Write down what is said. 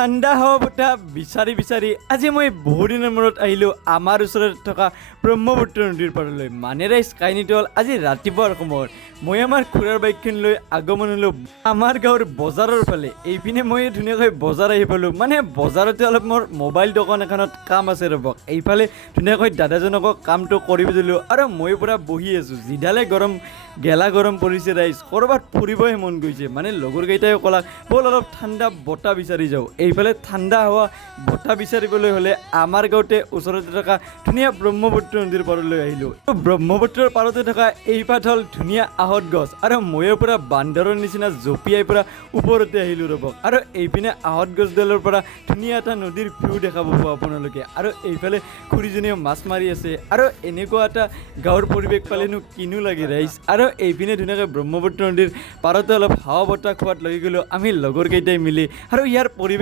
ঠাণ্ডা হাৱা বতাহ বিচাৰি বিচাৰি আজি মই বহুদিনৰ মূৰত আহিলোঁ আমাৰ ওচৰত থকা ব্ৰহ্মপুত্ৰ নদীৰ পাৰলৈ। মানে ৰাইজ কাহিনীটো হ'ল আজি ৰাতিপুৱাৰ সময়ত মই আমাৰ খুৰাৰ বাইকখন লৈ আগমন হ'লোঁ আমাৰ গাঁৱৰ বজাৰৰ ফালে। এইপিনে মই ধুনীয়াকৈ বজাৰ আহি পালোঁ। মানে বজাৰতে অলপ মোৰ মোবাইল দোকান এখনত কাম আছে ৰ'বক। এইফালে ধুনীয়াকৈ দাদাজনকো কামটো কৰিব দিলোঁ আৰু মই পূৰা বহি আছোঁ। যিডালে গেলা গৰম পৰিছে ৰাইজ, ক'ৰবাত ফুৰিবহে মন গৈছে। মানে লগৰকেইটাই ক'লাক ব'ল অলপ ঠাণ্ডা বতাহ বিচাৰি যাওঁ। এইফালে ঠাণ্ডা হাৱা বতাহ বিচাৰিবলৈ হ'লে আমাৰ গাঁৱতে ওচৰতে থকা ধুনীয়া ব্ৰহ্মপুত্ৰ নদীৰ পাৰলৈ আহিলোঁ। ব্ৰহ্মপুত্ৰৰ পাৰতে থকা এই পাত হ'ল ধুনীয়া আহঁত গছ আৰু ময়ো পূৰা বান্দৰৰ নিচিনা জঁপিয়াই পূৰা ওপৰতে আহিলোঁ ৰ'বক। আৰু এইপিনে আহঁত গছডালৰ পৰা ধুনীয়া এটা নদীৰ ভিউ দেখা পাব আপোনালোকে। আৰু এইফালে খুৰীজনীয়ে মাছ মাৰি আছে আৰু এনেকুৱা এটা গাঁৱৰ পৰিৱেশ পালেনো কিনো লাগে ৰাইজ। আৰু এইপিনে ধুনীয়াকৈ ব্ৰহ্মপুত্ৰ নদীৰ পাৰতে অলপ হাৱা বতাহ খোৱাত লাগি গ'লোঁ আমি লগৰকেইটাই মিলি। আৰু ইয়াৰ পৰিৱেশ